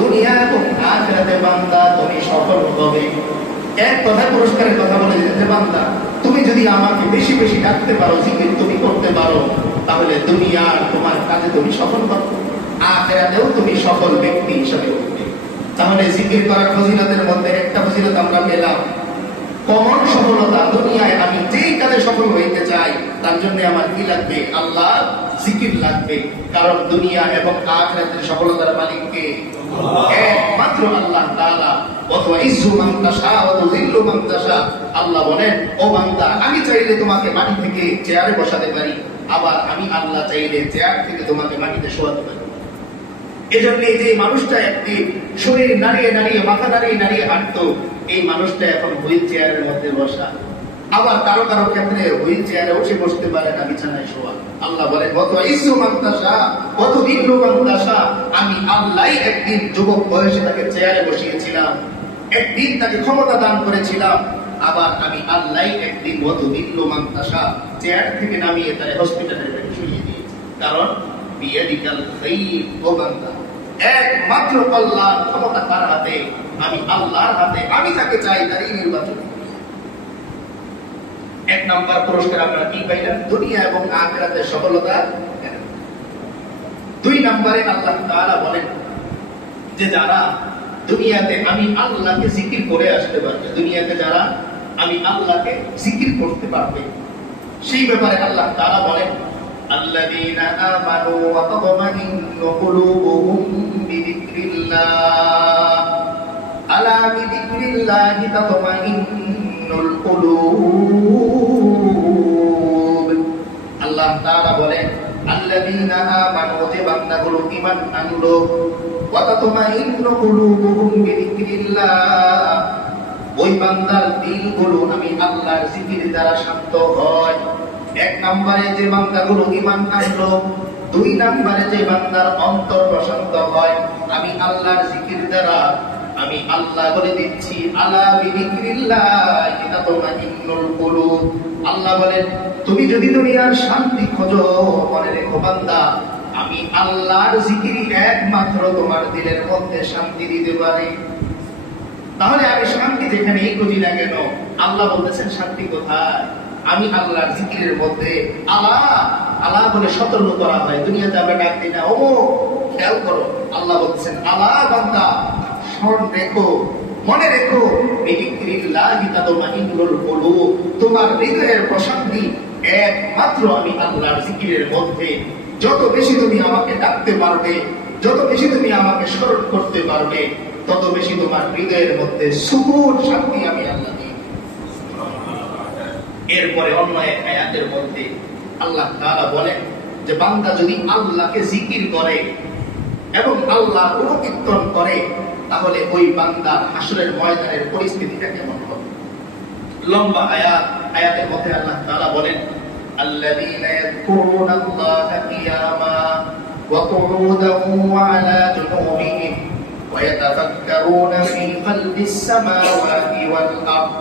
দুনিয়া এবং আখিরাতে বান্দা তুমি সফল হবে। এক কথা পুরস্কারের কথা বলে দিতে, বান্দা তুমি যদি আমাকে বেশি বেশি ডাকতে পারো, জিকির তুমি করতে পারো, তাহলে দুনিয়ার তোমার কাজে তুমি সফল হবে, আখিরাতেও তুমি সফল ব্যক্তি হিসেবে উঠবে। তাহলে জিকির করার ফজিলতের মধ্যে একটা ফজিলত আমরা পেলাম, কমন সফলতা। দুনিয়ায় আমি যেই কাজে সফল হইতে চাই তার জন্য আমার কি লাগবে? আল্লাহ জিকির লাগবে। কারণ দুনিয়া এবং আখিরাতের সফলতার মালিক কে? একমাত্র আল্লাহ তাআলা। অথবা ইজ্জু মান তাশা ওয়া তুযিল্লু মান তাশা। আল্লাহ বলেন, ও বান্দা, আমি চাইলে তোমাকে মাটি থেকে চেয়ারে বসাতে পারি, আবার আমি আল্লাহ চাইলে চেয়ার থেকে তোমাকে মাটিতে শোয়াতে পারি। এজন্য যে মানুষটা একদিন শরীর নাড়িয়ে নাড়িয়ে, মাথা নাড়িয়ে নাড়িয়ে হাঁটতো, এই মানুষটা এখন হুইল চেয়ারের মধ্যে বসা। আবার কারো কারো ক্ষেত্রে হুইল চেয়ারে বসে বসতে পারে না, বিছানায় শোয়া। আল্লাহ বলে, কত ইজ্জু মান তাশা কত দিল্লু মান তাশা। আমি আল্লাহ একদিন যুবক বয়সে তাকে চেয়ারে বসিয়েছিলাম, একদিন তাকে ক্ষমতা দান করেছিলাম, আবার আমি আল্লাহ একদিন কত দিল্লু মান তাশা চেয়ার থেকে নামিয়ে তাকে হসপিটালের বেডে শুইয়ে দিয়েছি। কারণ বিয়াদিকাল খাইর, ও বান্দা, একমাত্র আল্লাহর ক্ষমতা কার হাতে? আমি আল্লাহর হাতে। আমি যাকে চাই তারই নির্বাচন। এক নাম্বার পুরস্কার আমরা কি পাইলাম? দুনিয়া এবং আখিরাতের সফলতা। দুই নম্বরে আল্লাহ তাআলা বলেন যে যারা দুনিয়াতে আমি আল্লাহকে জিকির করে আসতে পারবে, দুনিয়াতে যারা আমি আল্লাহকে জিকির করতে পারবে, সেই ব্যাপারে আল্লাহ তাআলা বলেন, আল্লাযীনা আমানু ওয়া তাতমাইন্নু কুলুবুহুম বিযিকরিল্লাহ, আলা বিযিকরিল্লাহি তাতমাইন্নুল কুলুব। আল্লাহ তাআলা বলেন, আল্লাযীনা আমানু, যে বান্দাগুলো ঈমান আনলো, ওয়া তাতমাইন্নু কুলুবুহুম বিযিকরিল্লাহ, ওই বান্দার দিলগুলো আমি আল্লাহর জিকির দ্বারা শান্ত হয়। এক নম্বরে যে বান্দাগুলো ঈমান আনলো, দুই নম্বরে যে বান্দার অন্তর প্রশান্ত হয় আমি আল্লাহর জিকির দ্বারা। আমি আল্লাহ বলে দিচ্ছি, আলা বিযিকরিল্লাহি তাতমাইন্নুল কুলুব। আল্লাহ বলেন, তুমি যদি দুনিয়ার শান্তি খোঁজো, মনে রেখো বান্দা, আমি আল্লাহর জিকিরই একমাত্র তোমার দিলের মধ্যে শান্তি দিতে পারে। তাহলে আমি শান্তি যেখানেই খুঁজি না কেন, আল্লাহ বলতেছেন শান্তি কোথায়? আমি আল্লাহর জিকিরের মধ্যে। আল্লাহ আল্লাহ বলে সতর্ক করা হয়, দুনিয়াতে আমরা ডাক দিই না, ও খেয়াল করো। আল্লাহ বলতেছেন, আল্লাহ বান্দা স্মরণ রেখো, মনে রেখো, বিযিকরিল্লাহি তাতমাইন্নুল কুলুব, তোমার হৃদয়ের প্রশান্তি একমাত্র আমি আল্লাহর জিকিরের মধ্যে। যত বেশি তুমি আমাকে ডাকতে পারবে, যত বেশি তুমি আমাকে স্মরণ করতে পারবে, তত বেশি তোমার হৃদয়ের মধ্যে সুকুন, শান্তি আমি আল্লাহ দিই। এরপরে অন্য এক আয়াতের মধ্যে আল্লাহ তাআলা বলেন যে বান্দা যদি আল্লাহকে জিকির করে এবং আল্লাহর গুণকীর্তন করে, তাহলে ওই বান্দার হাসরের ময়দানের পরিস্থিতিটা কেমন হবে? লম্বা আয়াত। আয়াতের মধ্যে আল্লাহ তাআলা বলেন, আল্লাযীনা ইয়াযকুরুনাল্লাহা কিয়ামা ওয়া কুউদান ওয়া আলা জুনুবিহিম ওয়া ইয়াতাফাক্কারুনা ফী খালকিস সামাওয়াতি ওয়াল আরদ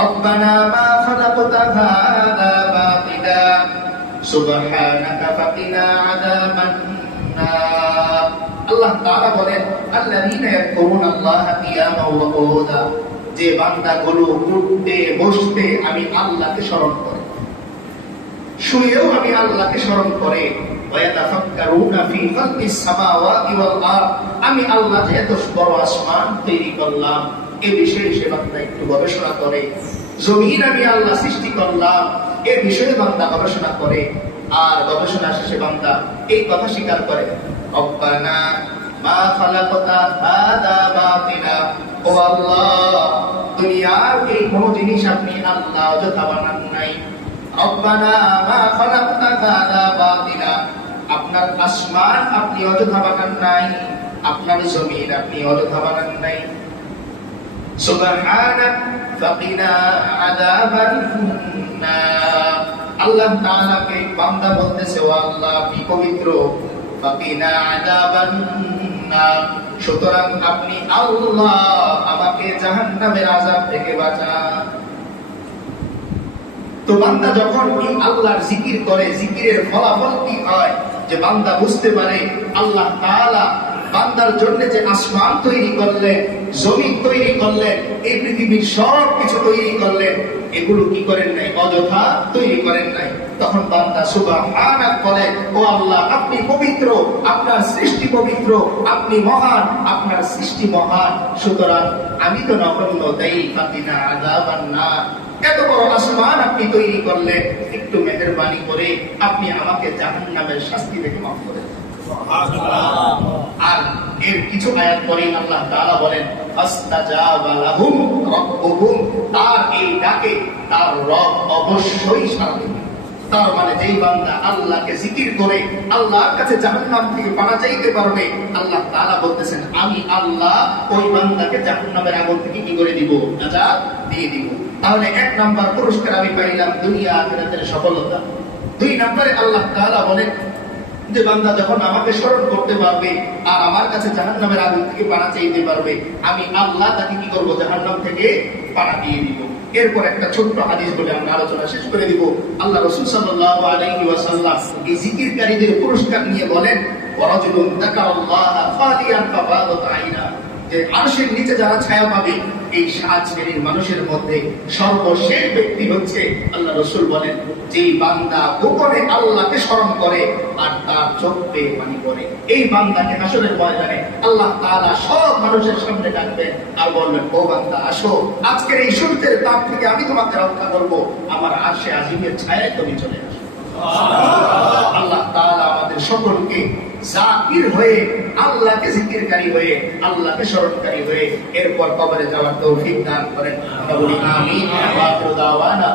রব্বানা মা খালাকতা হাযা বাতিলা সুবহানাকা ফাকিনা আযাবান নার। আল্লাহ তাআলা বলেন, আল্লাযীনা ইয়াযকুরুনাল্লাহা কিয়ামা ওয়া কুউদা, যে বান্দাগুলো উঠতে বসতে আমি আল্লাহকে স্মরণ করে, শুয়েও আমি আল্লাহকে স্মরণ করে, ওয়া ইয়াতাফাক্কারুনা ফী খালকিস সামাওয়াতি ওয়াল আরদ, আমি আল্লাহ যে এত বড় আসমান তৈরি করলাম এ বিষয়ে সে বান্দা একটু গবেষণা করে, জমিন আমি আল্লাহ সৃষ্টি করলাম এ বিষয়ে বান্দা গবেষণা করে, আর গবেষণা শেষে বান্দা এই কথা স্বীকার করে, রব্বানা মা খালাকতা হাযা বাতিলা, ও আল্লাহ দুনিয়ার এই কোন জিনিস আপনি আল্লাহ অযথা বানান নাই। রব্বানা মা খালাকতা হাযা বাতিলা, আপনার আসমান আপনি অযথা বানান নাই, আপনার জমিন আপনি অযথা বানান নাই। সুবহানাক ফাকিনা আযাবান নার, আল্লাহ তাআলাকে বান্দা বলতেছে, ও আল্লাহ আপনি পবিত্র, ফাকিনা আযাবান নার, সুতরাং আপনি আল্লাহ আমাকে জাহান্নামের আযাব থেকে বাঁচান। তো বান্দা যখন এই আল্লাহর জিকির করে, জিকিরের ফলাফল কি হয়? যে বান্দা বুঝতে পারে আল্লাহ তাআলা বান্দার জন্য যে আসমান তৈরি করলেন, জমিন তৈরি করলেন, এই পৃথিবীর সব কিছু তৈরি করলেন, এগুলো কি করেন নাই? অযথা তৈরি করেন নাই। তখন বান্দা সুবহানাল্লাহ বলে, ও আল্লাহ, আপনি পবিত্র, আপনার সৃষ্টি পবিত্র, আপনি মহান, আপনার সৃষ্টি মহান, সুতরাং আমি তো নগণ্য, তাই ফাতিনা আযাবান নার। এত বড় আসমান আপনি তৈরি করলেন, একটু মেহেরবানি করে আপনি আমাকে জাহান্নামের শাস্তি থেকে মাফ করে দেন। আর এর কিছু আয়াত পরেই আল্লাহ তাআলা বলেন, ফাস্তাজাবা লাহুম রাব্বুহুম, তার এই ডাকে তার রব অবশ্যই সাড়া দেবে। তার মানে যেই বান্দা আল্লাহকে জিকির করে আল্লাহর কাছে জাহান্নাম থেকে পানা চাইতে পারবে, আল্লাহ তাআলা বলতেছেন আমি আল্লাহ ওই বান্দাকে জাহান্নামের আগুন থেকে কি করে দিব? নাজাত দিয়ে দিব। তাহলে এক নাম্বার পুরস্কার আমি পাইলাম দুনিয়া আখিরাতের সফলতা। দুই নম্বরে আল্লাহ তাআলা বলেন যে বান্দা যখন আমাকে স্মরণ করতে পারবে আর আমার কাছে জাহান্নামের আগুন থেকে পানা চাইতে পারবে, আমি আল্লাহ তাকে কি করব? জাহান্নাম থেকে পানা দিয়ে দিব। এরপর একটা ছোট্ট হাদিস বলে আমরা আলোচনা শেষ করে দিব। আল্লাহ রাসূল সাল্লাল্লাহু আলাইহি ওয়াসাল্লাম এই জিকিরকারীদের পুরস্কার নিয়ে বলেন, ওয়ারাজুলুন যাকারাল্লাহ খালিয়ান ফাবাদাত আইনা, যে আরশের নিচে যারা ছায়া পাবে এই 7 শ্রেণীর মানুষের মধ্যে সর্বশেষ ব্যক্তি হচ্ছে, আল্লাহ রাসূল বলেন, যেই বান্দা গোপনে আল্লাহকে স্মরণ করে আর তার চোখ বেয়ে পানি পড়ে। এই বান্দাকে হাসরের ময়দানে আল্লাহ তাআলা সব মানুষের সামনে ডাকবেন আর বলবেন, ও বান্দা আসো, আজকের এই সূর্যের তাপ থেকে আমি তোমাকে রক্ষা করব, আমার আরশে আজিমের ছায়ায় তুমি চলে আসো। আল্লাহ তাআলা আমাদের সকলকে জাকির হয়ে, আল্লাহকে জিকিরকারী হয়ে, আল্লাহকে স্মরণকারী হয়ে এরপর কবরে যাওয়ার তৌফিক দান করেন। আমরা বলি আমিন। ওয়া আখিরু দাওয়ানা